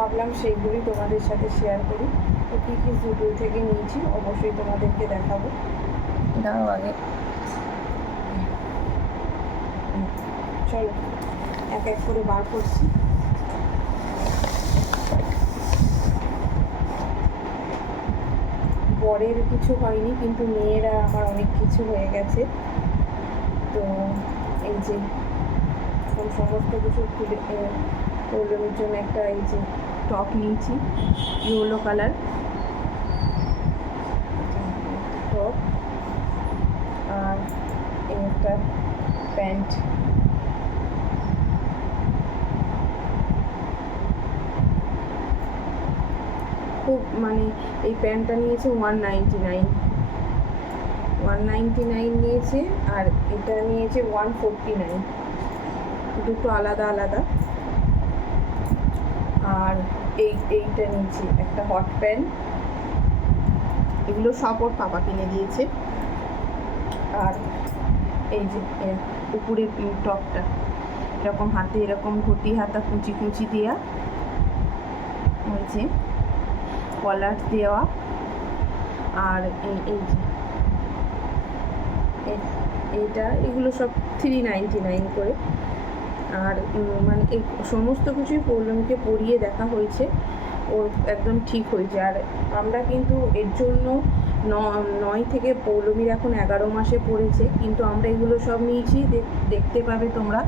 ভাবলাম সেইগুলি তোমাদের সাথে শেয়ার করি। তো কী কী জুডিও থেকে নিয়েছি অবশ্যই তোমাদেরকে দেখাবো। দাও আগে। চলো এক এক করে বার করছি। বরের কিছু হয়নি কিন্তু মেয়েরা আমার অনেক কিছু হয়ে গেছে। তো এই যে এখন সমস্ত কিছু খুলে পৌলমীর জন্য একটা এই যে টপ নিয়েছি, ইয়েলো কালার টপ আর একটা প্যান্ট খুব মানে এই প্যান্টটা নিয়েছে one ninety nine one ninety nine নিয়েছে আর এটা নিয়েছে ওয়ান ফোরটি নাইন দুটো আলাদা আলাদা। এই, এইটা নিয়েছি, একটা হট প্যান্ট এগুলো সব ওর পাপা কিনে দিয়েছে। আর এই যে উপরের টপটা, এরকম হাতে, এরকম ঘটি হাতা, কুচি কুচি দেওয়া হয়েছে। কলার দেওয়া। আর এই এই যে, এ- এইটা, এগুলো সব থ্রি নাইনটি নাইন করে। আর মানে এই সমস্ত কিছুই পৌলমীকে পড়িয়ে দেখা হয়েছে। ওর একদম ঠিক হয়েছে। আর আমরা কিন্তু এর জন্য নয় থেকে পৌলমীর এখন এগারো মাসে পড়েছে। কিন্তু আমরা এগুলো সব নিয়েছি। দেখ- দেখতে পাবে তোমরা।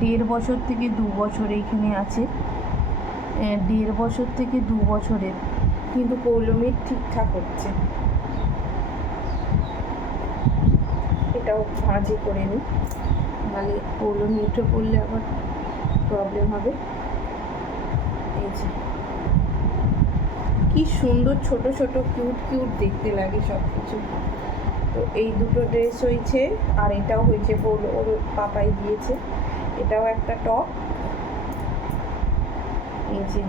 দেড় বছর থেকে দু বছর এইখানে আছে। দেড় বছর থেকে দু বছরের। কিন্তু পৌলমীর ঠিকঠাক হচ্ছে। এটাও ভাঁজি করে নিই নাহলে পৌলমী উঠে পড়লে আবার প্রবলেম হবে। এই যে। কি সুন্দর ছোট ছোট কিউট কিউট দেখতে লাগে সব কিছু তো এই দুটো ড্রেস হয়েছে, আর এটাও হয়েছে পৌল ওর পাপাই দিয়েছে। এটাও একটা টপ এই যে।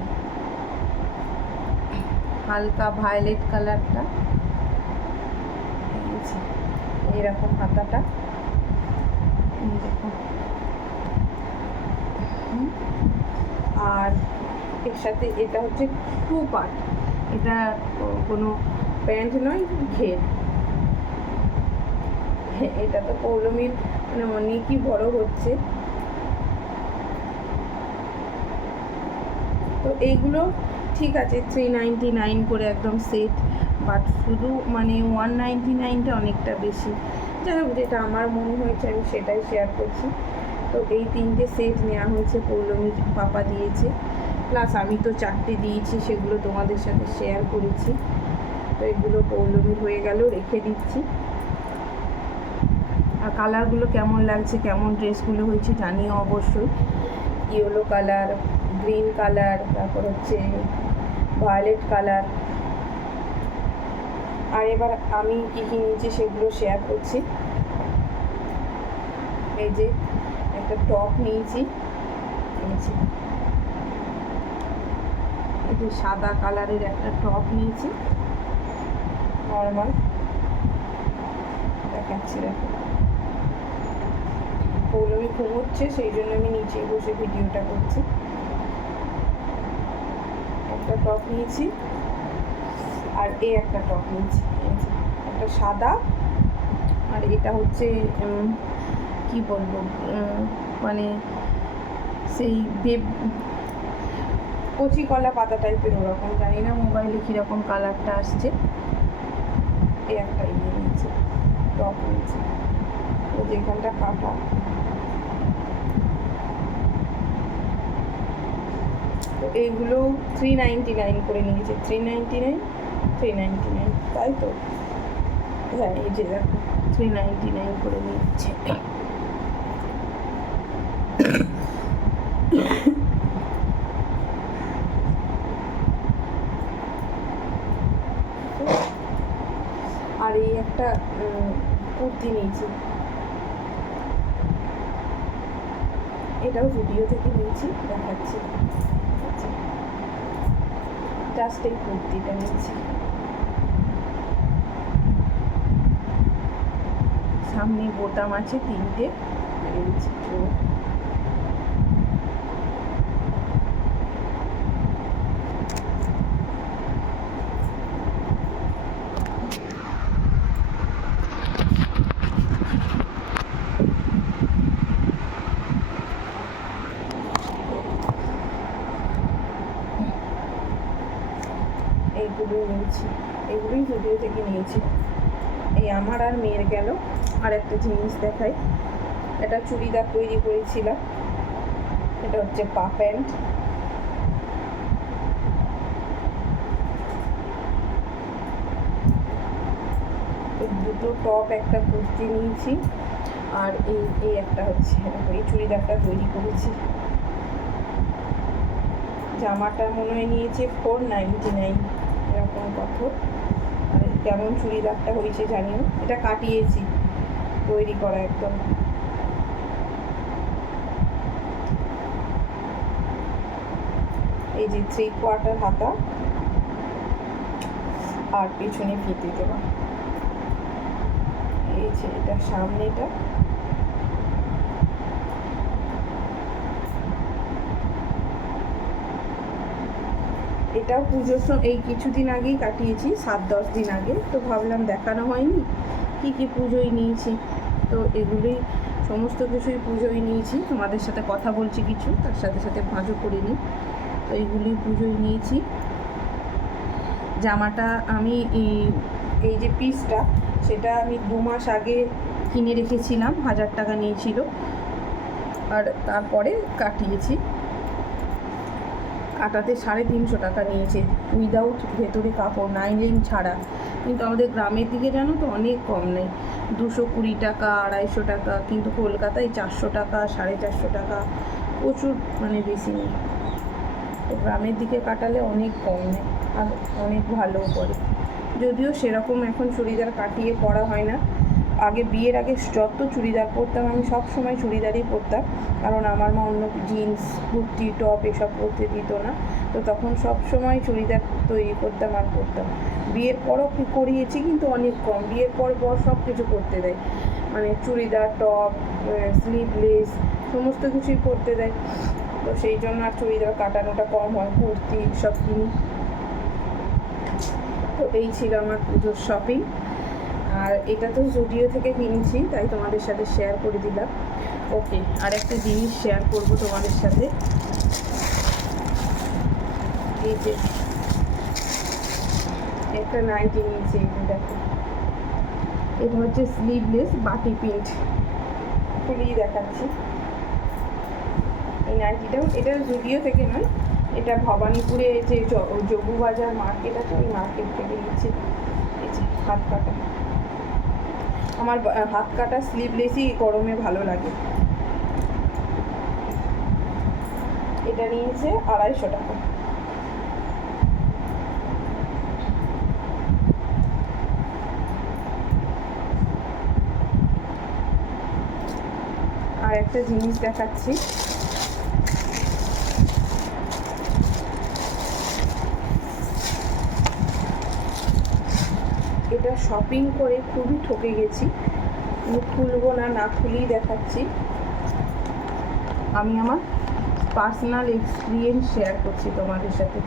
হালকা ভায়োলেট কালারটা এরকম হাতাটা। আর এর সাথে এটা হচ্ছে টু পার্ট এটা কোনো প্যান্ট নয়, ঘের। এটা তো পৌলমীর মানে অনেকই বড় হচ্ছে। তো এইগুলো ঠিক আছে থ্রি নাইনটি নাইন করে একদম সেট বাট শুধু মানে ওয়ান নাইনটি নাইনটা অনেকটা বেশি। যাই হোক, যেটা আমার মনে হয়েছে, আমি সেটাই শেয়ার করছি। তো এই তিনটে সেট নেওয়া হয়েছে, পৌলমীর পাপা দিয়েছে। প্লাস আমি তো চারটে দিয়েছি, সেগুলো তোমাদের সাথে শেয়ার করেছি। তো এগুলো পৌলমীর হয়ে গেল রেখে দিচ্ছি। আর কালারগুলো কেমন লাগছে, কেমন ড্রেসগুলো হয়েছে জানিও অবশ্যই। ইয়েলো কালার গ্রিন কালার তারপর হচ্ছে ভায়োলেট কালার আর এবার আমি কী কী নিয়েছি সেগুলো শেয়ার করছি। এই যে একটা টপ নিয়েছি। যে এই সাদা কালারের একটা টপ নিয়েছি। নর্মাল দেখাচ্ছি, দেখো। পৌলমী ঘুমোচ্ছে সেই জন্য আমি নিচে বসে ভিডিওটা করছি। একটা টপ নিয়েছি। আর এ একটা টপ নিয়েছি একটা সাদা, আর এটা হচ্ছে কি বলব মানে সেই বেব, কচি কলা পাতা টাইপের ওরকম। জানি না মোবাইলে কীরকম কালারটা আসছে। এ একটা ইয়ে নিয়েছে, টপ নিয়েছি। ও যেখানটা কাটা। তো এইগুলো থ্রি নাইনটি নাইন করে নিয়েছে। Three ninety nine three ninety nine তাই তো? হ্যাঁ এই যে দেখো থ্রি নাইনটি নাইন করে নিচ্ছে। আর এই একটা কুর্তি নিয়েছি। এটাও ভিডিও থেকে নিয়েছি, দেখাচ্ছি। জাস্ট এই কুর্তিটা নিয়েছি। সামনে বোতাম আছে তিনটে। এইগুলোই নিয়েছি। এগুলোই ভিডিও থেকে নিয়েছি। এই আমার আর মেয়ের গেল আর একটা জিনিস দেখাই। এটা চুড়িদার তৈরি করেছিলাম। এটা হচ্ছে পা প্যান্ট। দুটো টপ, একটা কুর্তি নিয়েছি। আর এই এই একটা হচ্ছে, এই চুড়িদারটা তৈরি করেছি। জামাটা মনে হয় নিয়েছে ফোর নাইনটি নাইন এরকম আর কেমন চুড়িদারটা হয়েছে জানিও এটা কাটিয়েছি, তৈরি করা একদম। এই যে থ্রি কোয়ার্টার হাতা, আর পেছনে ফিতে দেওয়া। এই যে এটা সামনেটা। এটাও পুজোর এই কিছুদিন আগেই কাটিয়েছি, সাত, দশ দিন আগে। তো ভাবলাম দেখানো হয়নি, কি কি পুজোই নিয়েছি। তো এগুলোই সমস্ত কিছুই পুজোই নিয়েছি। তোমাদের সাথে কথা বলছি কিছু, তার সাথে সাথে ভাঁজও করে নিই। তো এইগুলি পুজোই নিয়েছি। জামাটা আমি এই যে পিসটা, সেটা আমি দু মাস আগে কিনে রেখেছিলাম, হাজার টাকা নিয়েছিল। আর তারপরে কাটিয়েছি। কাটাতে সাড়ে তিনশো টাকা নিয়েছে। উইদাউট ভেতরে কাপড় নাইলিং ছাড়া। কিন্তু আমাদের গ্রামের দিকে জানো তো অনেক কম নেই। দুশো কুড়ি টাকা, আড়াইশো টাকা, কিন্তু কলকাতায় চারশো টাকা, সাড়ে চারশো টাকা, প্রচুর মানে বেশি নেই। তো গ্রামের দিকে কাটালে অনেক কম নেয় আর অনেক ভালোও পড়ে। যদিও সেরকম এখন চুড়িদার কাটিয়ে পরা হয় না আগে বিয়ের আগে যত চুড়িদার পরতাম, আমি সব সময় চুড়িদারই পরতাম। কারণ আমার মা অন্য জিন্স কুর্তি টপ এসব পরতে দিত না। তো তখন সব সময় চুড়িদার তৈরি করতাম আর পরতাম। বিয়ের পরও করিয়েছি কিন্তু অনেক কম। বিয়ের পর পর সব কিছু করতে দেয়। মানে চুড়িদার, টপ স্লিভলেস সমস্ত কিছুই করতে দেয়। তো সেই জন্য আর চুড়িদার কাটানোটা কম হয়, কুর্তি সব কিনি। তো এই ছিল আমার পুজোর শপিং আর এটা তো জুডিও থেকে কিনেছি, তাই তোমাদের সাথে শেয়ার করে দিলাম। ওকে আর একটা জিনিস শেয়ার করব তোমাদের সাথে। এই যে, একটা নাইটি নিয়েছি এই দেখো। এটা হচ্ছে স্লিভলেস বাটি প্রিন্ট খুলেই দেখাচ্ছি। এই নাইটিটাও এটা জুডিও থেকে নয়, এটা ভবানীপুরে যে জগু মার্কেট আছে, ওই মার্কেট থেকে নিচ্ছি এই যে হাত কাটা। আমার হাত কাটা স্লিভলেসই গরমে ভালো লাগে। এটা নিয়েছে আড়াইশো টাকা। আর একটা জিনিস দেখাচ্ছি এটা শপিং করে খুবই ঠকে গেছি। খুলবো না না খুলেই দেখাচ্ছি। আমি আমার পার্সোনাল এক্সপিরিয়েন্স শেয়ার করছি তোমাদের সাথে।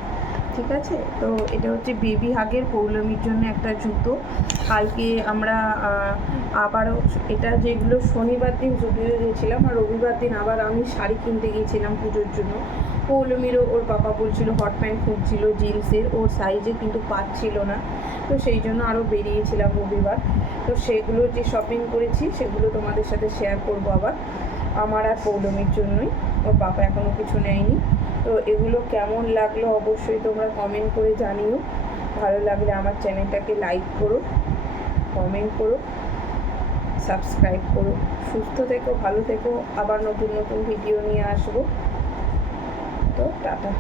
ঠিক আছে? তো এটা হচ্ছে বেবি হাগের পৌলমীর জন্য একটা জুতো। কালকে আমরা আবারও এটা যেগুলো শনিবার দিন জুডিও গিয়েছিলাম আর রবিবার দিন আবার আমি শাড়ি কিনতে গিয়েছিলাম পুজোর জন্য। পৌলমীরও ওর পাপা বলছিল হট প্যান্ট খুঁজছিল, জিন্সের, ওর সাইজে কিন্তু পাচ্ছিল না। তো সেই জন্য আরও বেরিয়েছিলাম রবিবার। তো সেগুলো যে শপিং করেছি, সেগুলো তোমাদের সাথে শেয়ার করব আবার। আমার আর পৌলমীর জন্যই। ওর পাপা এখনও কিছু নেয়নি। তো এগুলো কেমন লাগল অবশ্যই তোমরা কমেন্ট করে জানিও। ভালো লাগলে আমার চ্যানেলটাকে লাইক করো কমেন্ট করো সাবস্ক্রাইব করো। সুস্থ থেকো, ভালো থেকো। আবার নতুন নতুন ভিডিও নিয়ে আসব। তো টাটা।